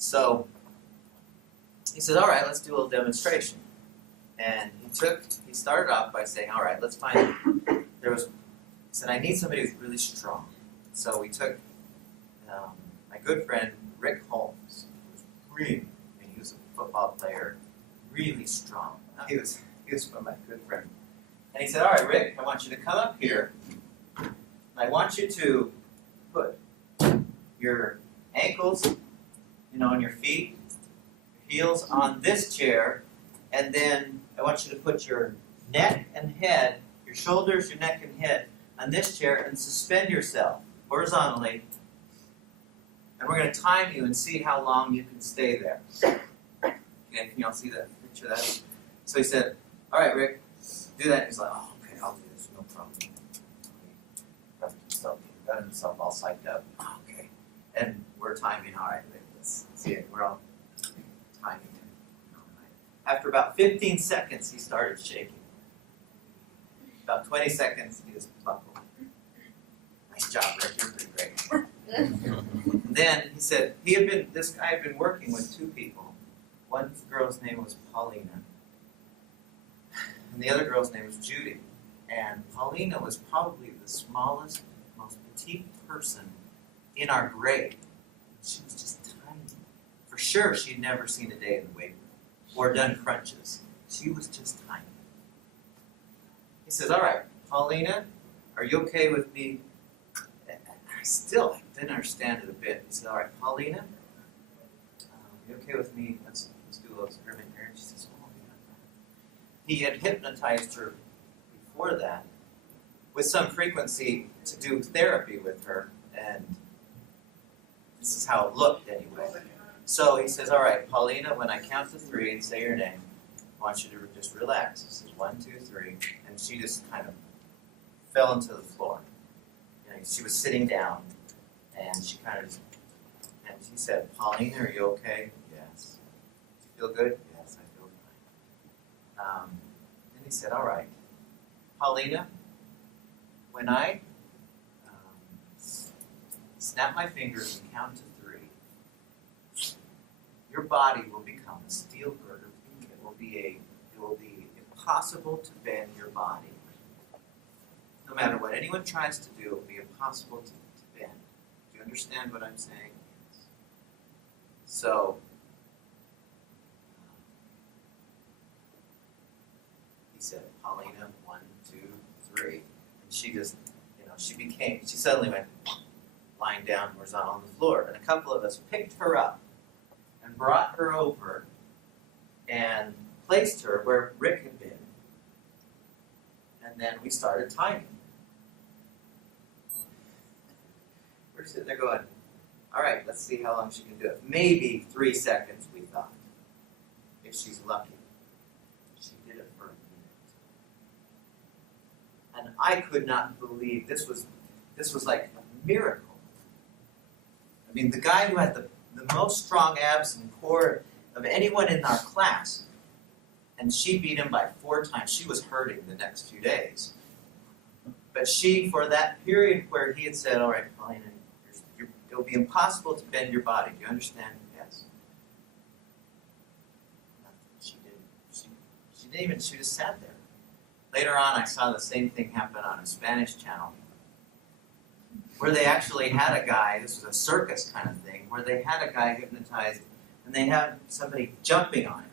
So he said, all right, let's do a little demonstration. And he started off by saying, all right, let's find, he said, I need somebody who's really strong. So we took my good friend, Rick Holmes, who was really, he was a football player, really strong. He was my good friend. And he said, all right, Rick, I want you to come up here. I want you to put your ankles, and your feet, your heels on this chair, and then I want you to put your neck and head, your shoulders, your neck and head on this chair and suspend yourself horizontally. And we're going to time you and see how long you can stay there. Okay, can y'all see that picture of that? So he said, all right, Rick, do that. And he's like, oh, okay, I'll do this, no problem. He got himself all psyched up. Oh, okay. And we're timing, all right, Rick, let's see it. We're all timing it. After about 15 seconds, he started shaking. About 20 seconds, he just buckled. Nice job, Rick, you're pretty great. Then he said, this guy had been working with two people. One girl's name was Paulina, and the other girl's name was Judy. And Paulina was probably the smallest, most petite person in our grade. She was just tiny. For sure, she'd never seen a day in the weight room or done crunches. She was just tiny. He says, all right, Paulina, are you okay with me? I didn't understand it a bit. He said, all right, Paulina, you okay with me? Let's do a little experiment here. And she says, oh, yeah. He had hypnotized her before that with some frequency to do therapy with her, and this is how it looked anyway. So he says, all right, Paulina, when I count to 3 and say your name, I want you to just relax. He says, 1, 2, 3, and she just kind of fell into the floor. She was sitting down, and she said, Paulina, are you okay? Yes. Do you feel good? Yes, I feel fine. And he said, all right, Paulina, when I snap my fingers and count to 3, your body will become a steel girder. It will be impossible to bend your body. No matter what anyone tries to do, it will be impossible to bend. Do you understand what I'm saying? So, he said, Paulina, 1, 2, 3. And she just, she suddenly went lying down horizontal on the floor. And a couple of us picked her up and brought her over and placed her where Rick had been. And then we started timing. We're sitting there going, all right, let's see how long she can do it. Maybe 3 seconds, we thought, if she's lucky. She did it for a minute. And I could not believe this was like a miracle. I mean, the guy who had the most strong abs and core of anyone in our class, and she beat him by 4 times. She was hurting the next few days. But she, for that period where he had said, all right, Paulina, it will be impossible to bend your body. Do you understand? Yes. She didn't. She just sat there. Later on, I saw the same thing happen on a Spanish channel, where they actually had a guy, this was a circus kind of thing, where they had a guy hypnotized, and they had somebody jumping on him.